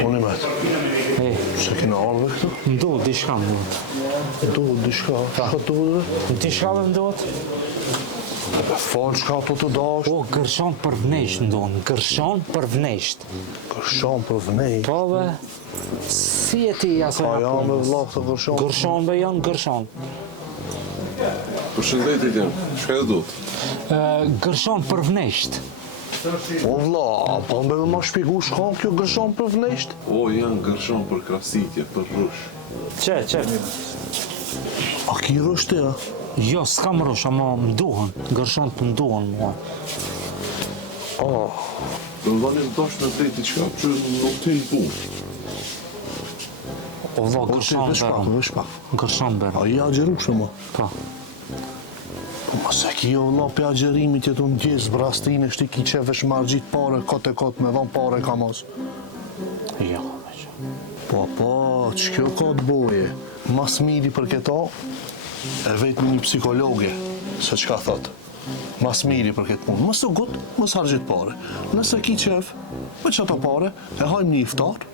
Unë i metë. Se kina ardhë këtu? Ndohet diçka ndohet. Ndohet diçka? Shka ndohet? Diçka dhe ndohet? Fanë shka po të dash? Po, gërshan për vnesht ndohen, gërshan për vnesht. Gërshan për vnesht? Po be, si e ti asë A janë me vllak të gërshan? Gërshan be janë gërshan. Përshëndetje tim, çka e duhet? Gërshan për vnesht. O vlla, po mbe me ma shpigu shka kjo gërshan për vnesht? O, janë gërshon për krasitje, për rrush. Që? A ki rësh ti, a? Jo, s'kam rrush, ama më duhen, gërshan për më duhen mua. Do më dhani më dash me drejti qka që nuk të në punë. O vlla, gërshan berëm. Vesh pak. Gërshan berëm. A i agjerushë më? Po. Ma se ki o vlla pe agjerimit jetu në gjesë brastine, shti ki qefesh margjit pare, kote me dhan pare ka mos. Jo, Po, që kjo ka të boje? Mas miri për këta, e vetëm një psikologe, se qka thot. Mas miri për këtë punë. Mësë të gut, mësë hargjit pare. Nëse ki qef, me qëto pare, e hajmë një iftar,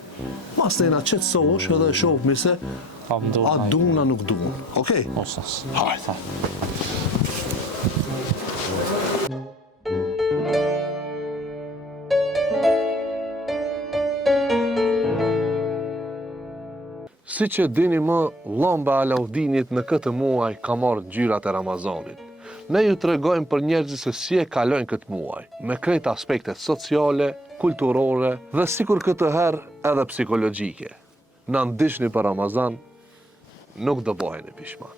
mas tena qetësohesh edhe e shohmi se a duna nuk duna. Okej? Osas. Hajde. Si që dini më, lamba Alaudinit në këtë muaj ka marrë ngjyrat e Ramazanit. Ne ju tregojmë për njerëzit se si e kalojnë këtë muaj, me krejt aspektet sociale, kulturore dhe sikur këtë herë edhe psikologjike. Na ndiqni për Ramazan, nuk do bëheni pishman.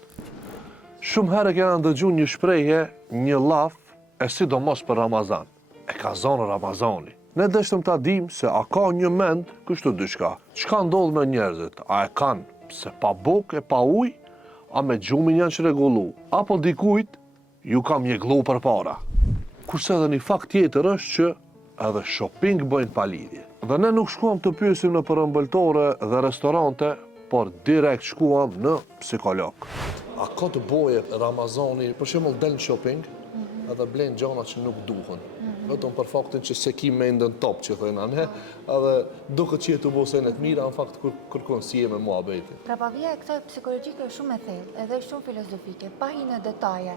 Shumë herë kena ndëgju një shprehje, një laf, e sidomos për Ramazan. E ka zonë Ramazani. Ne dështëm ta dim se a ka një mend kështu diçka. Çka ndodh me njerëzit? A e kanë se pa bukë e pa ujë, a me gjumin janë çrregullu, apo dikujt ju ka mjegllu përpara. Kurse edhe një fakt tjetër është që edhe shopping bëjnë pa lidhje. Dhe ne nuk shkuam të pyesim në përëmbëltore dhe restorante, por direkt shkuam në psikolog. A ka të boje Ramazani, për shembull del në shopping, edhe blen gjana që nuk duhen. Vetëm për faktin që se ki mendën top që thëjna ne, edhe duke që jetu bosenet mira, në fakt kërkon si e me muhabetin. Prapavia e kësaj psikologjike është shumë e thellë, edhe shumë filozofike, pa hi në detaje.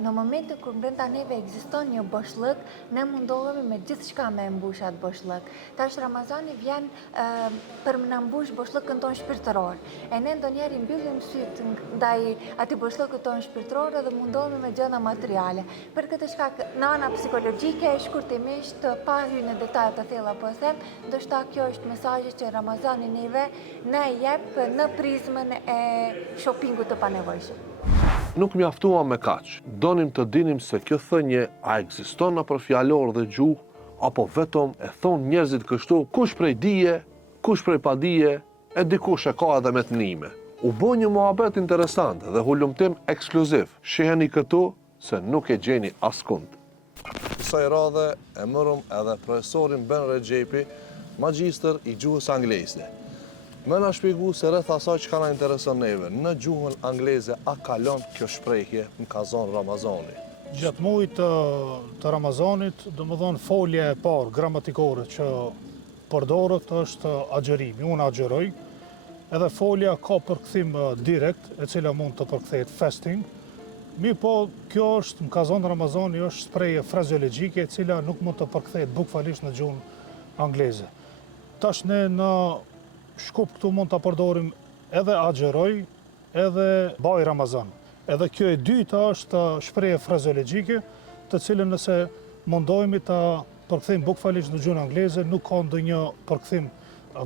Në momentin kur brenda neve ekziston një boshllëk, ne mundohemi me gjithçka me mbush atë boshllëk. Tash Ramazani vjen për më na mbush boshllëkën tonë shpirtëror. E ne ndonjëherë mbyllim syt ndaj atij boshllëkut tonë shpirtëror dhe mundohemi me gjëra materiale. Për këtë shkak, në ana psikologjike, shkurtimisht, pa hyrë në detaje të thella po them, ndoshta kjo është mesazhi që Ramazani neve na jep në prizmën e shoppingut të panevojshëm. Nuk mjaftuam me kaq. Donim të dinim se kjo thënie a ekziston nëpër fjalor dhe gjuhë, apo vetëm e thon njerëzit kështu, kush prej dije, kush prej padije, e dikush e ka edhe me të nime. U bë një muhabet interesant dhe hulumtim ekskluziv. Shiheni këtu se nuk e gjeni askund. Kësaj radhe e mërëm edhe profesorin Ben Regjepi, magjistër i gjuhës angleze. Me na shpjegu se rreth asaj që na intereson neve, në gjuhën angleze a kalon kjo shprehje në kazon Ramazani? Gjatë muajit të Ramazanit, domethënë folja e parë gramatikore që përdoret është agjerimi. Unë agjeroj, edhe folja ka përkthim direkt, e cila mund të përkthehet fasting. Po, kjo është, në kazon Ramazani, është shprehje frazeologjike, e cila nuk mund të përkthehet bukfalisht në gjuhën angleze. Tash ne në shkup këtu mund të përdorim edhe agjeroj, edhe baj Ramazan. Edhe kjo e dyta është shprehje frazeologjike, të cilën nëse mundohemi ta përkthejmë bukfalisht në gjuhën angleze, nuk ka ndonjë përkthim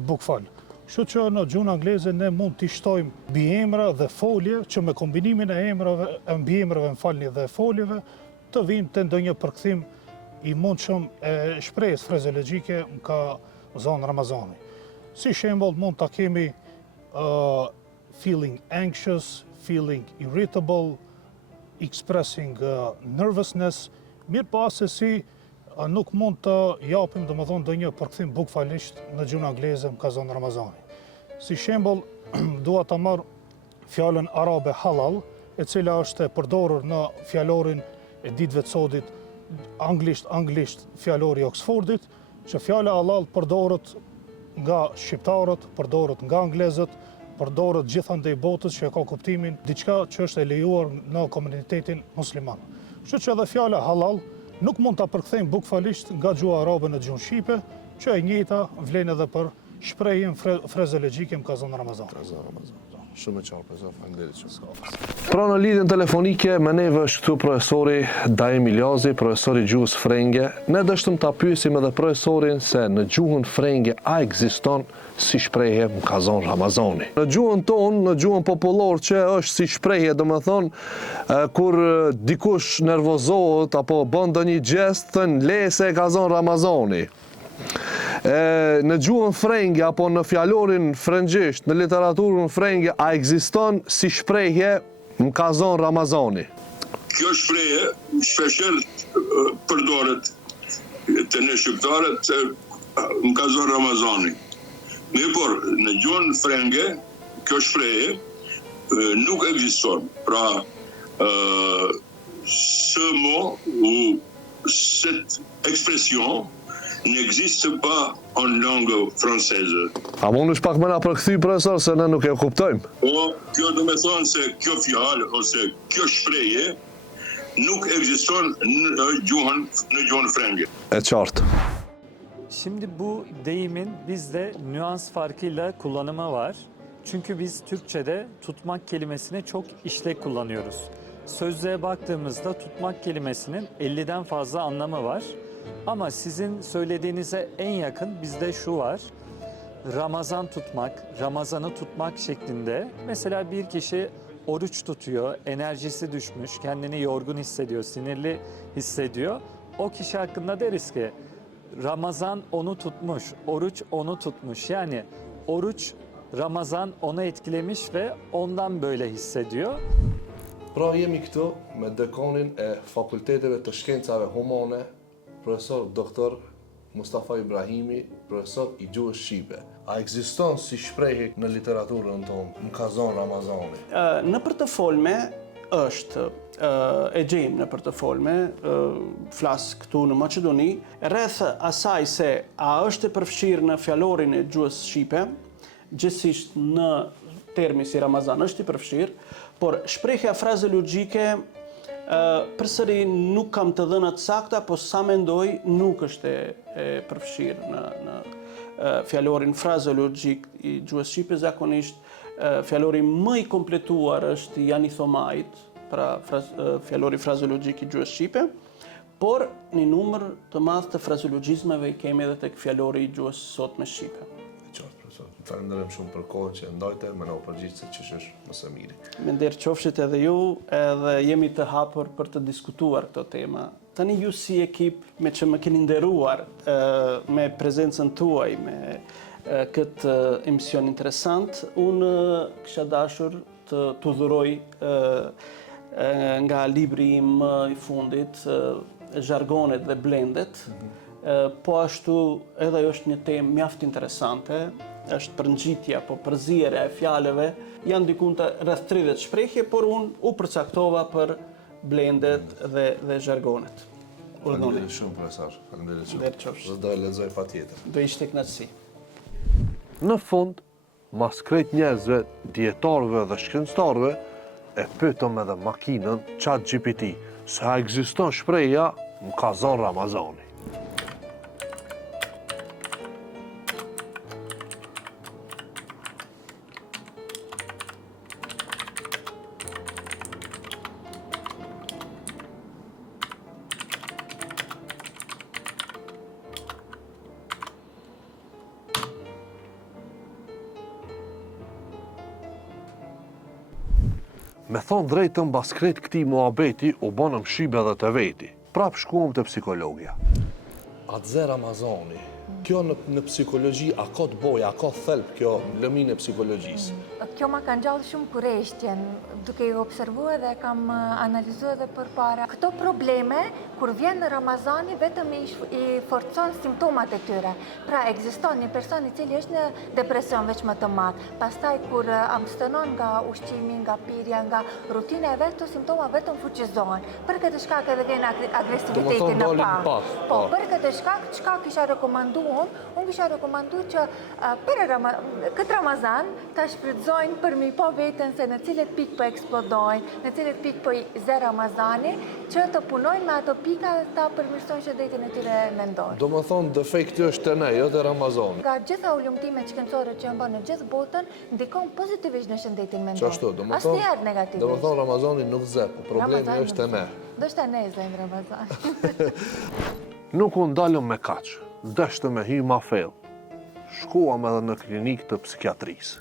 bukfal. Kështu që në gjuhën angleze ne mund t'i shtojmë biemra dhe folje që me kombinimin e mbiemrave dhe foljeve të vijmë te ndonjë përkthim i mundshëm e shprehjes frazeologjike në zonë Ramazani. Si shembull mund ta kemi feeling anxious, feeling irritable, expressing nervousness, mirë po asesi nuk mund të japim domethënë ndonjë përkthim bukfalisht në gjuhën angleze në zonë Ramazani. Si shembull, dua ta marr fjalën arabe halal, e cila është e përdorur në fjalorin e ditëve të sodit anglisht fjalori i Oxfordit, që fjala halal përdoret nga shqiptarët, përdoret nga anglezët, përdoret gjithandej botës që e ka kuptimin diçka që është e lejuar në komunitetin musliman. Kështu që edhe fjala halal nuk mund ta përkthejmë bukfalisht nga gjuha arabe në gjuhën shqipe, që e njëjta vlen edhe për shprehjen frazeologjike më ka zonë Ramazan. Shumë e qartë, profesor, faleminderit shumë. Pra në lidhjen telefonike me neve është këtu profesori Daim Iljazi, profesori gjuhës frenge. Ne dështëm ta pyesim edhe profesorin se në gjuhën frenge a ekziston si shprehje më ka zonë Ramazani. Në gjuhën tonë, në gjuhën popullor që është si shprehje, domethënë kur dikush nervozohet apo bën ndonjë gjest, thën le se e ka zonë Ramazani. Në gjuhën frenge apo në fjalorin frëngjisht, në literaturën frenge, a ekziston si shprehje më ka zonë Ramazani? Kjo shprehje shpeshherë përdoret të ne shqiptarët se më ka zonë Ramazani. Por në gjuhën frenge kjo shprehje nuk ekziston. Pra ce mot ou cette expression n'existe pas en langue française. A mund është pak më na përkthy, profesor, se ne nuk e kuptojmë. Po, kjo do me thonë se kjo fjalë ose kjo shprehje nuk ekziston në gjuhën frenge. E qartë. Şimdi bu deyimin bizde nüans farkıyla kullanımı var. Çünkü biz Türkçe'de tutmak kelimesini çok işlek kullanıyoruz. Sözlüğe baktığımızda tutmak kelimesinin 50'den fazla anlamı var. Ama sizin söylediğinize en yakın bizde şu var. Ramazan tutmak, Ramazan'ı tutmak şeklinde. Mesela bir kişi oruç tutuyor, enerjisi düşmüş, kendini yorgun hissediyor, sinirli hissediyor. O kişi hakkında deriz ki Ramazan onu tutmuş, oruç onu tutmuş. Yani oruç, Ramazan onu etkilemiş ve ondan böyle hissediyor. Pra jemi këtu me dekanin e fakulteteve të shkencave humane, profesor doktor Mustafa Ibrahimi, profesor i gjuhës shqipe. A ekziston si shprehje në literaturën tonë, më ka zonë Ramazani? Në portofolme është e gjejmë në portofolme, flas këtu në Maqedoni, rreth asaj se a është e përfshirë në fjalorin e gjuhës shqipe, gjithsesi në termi si Ramazan është i përfshirë, por shprehja frazeologjike përsëri nuk kam të dhënat sakta, po sa mendoj nuk është e përfshirë në fjalorin frazeologjik i gjuhës shqipe. Zakonisht fjalori më i kompletuar është Jani Thomait, pra fjalori frazeologjik i gjuhës shqipe, por një numër të madh të frazeologjizmeve i kemi edhe tek fjalori i gjuhës sotme shqipe. Qartë, profesor. Falenderojmë shumë për kohën që ndajte, më na u përgjigj se ç'është më së miri. Mirë qofshit edhe ju, edhe jemi të hapur për të diskutuar këto tema. Tani ju si ekip me që më keni nderuar me prezencën tuaj, me këtë emision interesant, unë kisha dashur të dhuroj nga libri im i fundit, Zhargonet dhe blendet, po ashtu edhe ajo është një temë mjaft interesante, është përngjitja, po përzierja e fjalëve, janë dikunte rreth 30 shprehje, por unë u përcaktova për blendet dhe zhargonet. Faleminderit shumë, profesor. Faleminderit shumë. Do e lexoj patjetër. Do ishte kënaqësi. Në fund, mas krejt njerëzve, dietarëve dhe shkencëtarëve, e pyetëm edhe makinën ChatGPT, se a ekziston shprehja më ka zonë Ramazani. Me thonë drejtën, bas krejt këtij muhabeti u bonëm shibe edhe të veti. Prap shkuam të psikologja. Atëze Ramazani, kjo në psikologji, a ka të boja, a ka thelb kjo lëminë e psikologjisë? Kjo ma ka ngjallë shumë kurreshtjen, duke i observuar dhe kam analizuar edhe përpara. Këto probleme, kur vjen në Ramazani, vetëm i forcon simptomat e tyre. Pra, ekziston një person i cili është në depresion veç më të madh. Pastaj, kur abstenon nga ushqimi, nga pirja, nga rutina e vet, këto simptoma vetëm fuqizohen. Për këtë shkak edhe vjen agresiviteti në pa. Po, për këtë shkak, çka kisha rekomanduar unë kisha rekomandu që këtë Ramazan ta shfrytëzojnë për mi po veten se në cilët pikë po eksplodojnë, në cilët pikë po i zë Ramazani, që të punojnë me ato pika dhe ta përmirësojnë shëndetin e tyre mendor. Do më thonë defekti është të ne, jo të Ramazani. Nga gjitha ullumtimet shkencore që janë bërë në gjithë botën, ndikon pozitivisht në shëndetin mendor. Qashtu, do më Asnjëherë negativisht. thonë Ramazani nuk zë, po problemi është të ne. Do shta ne zëjmë Ramazan. Nuk unë dalëm me kaqë, deshte me hy ma fel. Shkuam edhe në klinikë të psikiatrisë.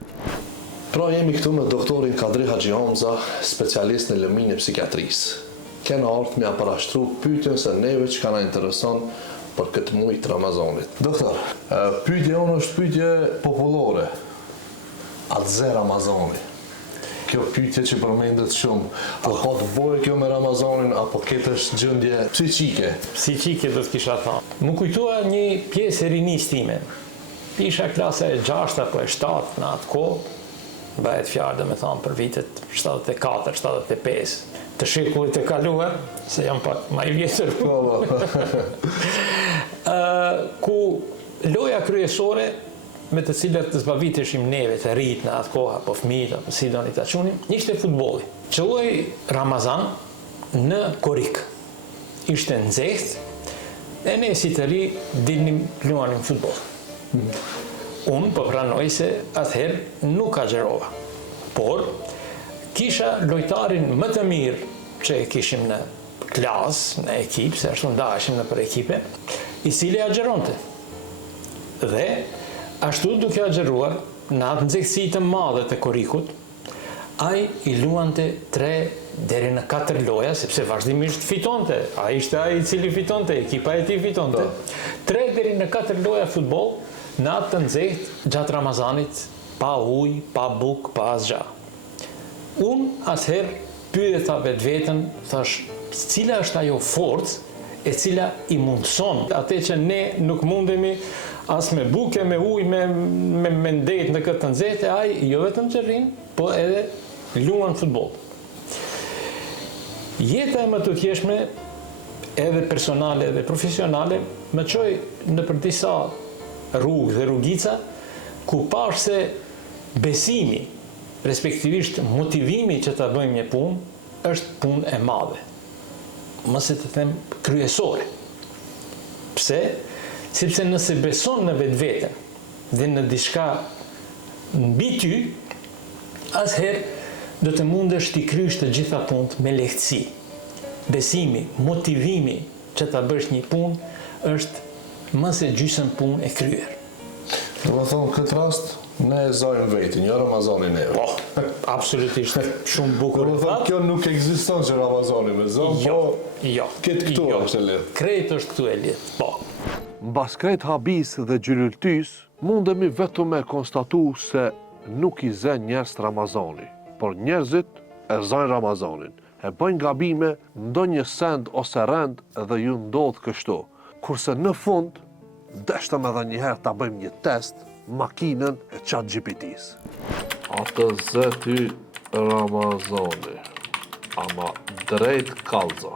Pra jemi këtu me doktorin Kadri Haxhi Hamza, specialist në lëmin e psikiatrisë. Kena ardhur me parashtru pyetjen se neve që na intereson për këtë muaj të Ramazanit. Doktor, pyetja unë është pyetje popullore. A të zë Ramazani? Kjo pyetje që përmendet shumë. Po të bojë kjo me Ramazanin, apo këtë është gjendje psiqike? Psiqike do të kisha thënë. Më kujtua një pjesë e rinisë time. Isha klasa e 6 apo e 7 në atë kohë. Bëhet fjalë dhe me thonë për vitet 74, 75, të shekullit e kaluar, se jam pak ma i vjetër. Ku loja kryesore me të cilët të zbaviteshim neve të rritë në atë kohë, apo fëmijët, apo si do një të qunim, ishte futbolli. Qëlloj Ramazan në Korik. Ishte nxehtë, e ne si të ri dilnim luanim futboll. Unë po pranoj se atëherë nuk agjerova, por kisha lojtarin më të mirë që e kishim në klasë, në ekip, se ashtu ndaheshim në për ekipe, i cili agjeronte. Dhe ashtu duke agjeruar në atë nxehtësi të madhe të Korikut, ai i luante 3 deri në 4 loja, sepse vazhdimisht fitonte. Ai ishte ai i cili fitonte, ekipa e tij fitonte. 3 deri në 4 loja futboll në atë të nxehtë gjatë Ramazanit, pa ujë, pa bukë, pa asgjë. Unë atëherë pyeta vetveten, thash, cila është ajo forcë e cila i mundson atë që ne nuk mundemi as me buke, me ujë, me ndetë në këtë të nxehtë, ai jo vetëm që rrin, po edhe luan futboll. Jeta e më të thjeshme, edhe personale edhe profesionale, më çoi në për disa rrugë dhe rrugica, ku pash se besimi, respektivisht motivimi që ta bëjmë një punë, është punë e madhe. Mëse të them kryesore. Pse? Sepse nëse beson në vetveten dhe në diçka mbi ty, atëherë do të mundesh t'i krysh të gjitha punët me lehtësi. Besimi, motivimi që ta bësh një punë është më se gjysmë punë e kryer. Do të thonë këtë rast ne e zojmë vetin, jo Ramazanin neve. Po, absolutisht shumë bukur. Do të thonë kjo nuk ekziston që Ramazani me zonë, jo, këtë këtu është e lidhë. Krejt është këtu e lidhë, po. Mbas krejt habis dhe gjyllëtys, mundemi vetëm me konstatu se nuk i zë njerëz Ramazani, por njerëzit e zojnë Ramazanin. E bëjnë gabime, ndonjë send ose rend dhe ju ndodh kështu. Kurse në fund, deshtëm edhe njëherë ta bëjmë një test makinën e ChatGPT-s. Atë zë ty Ramazani, ama drejt kallëza.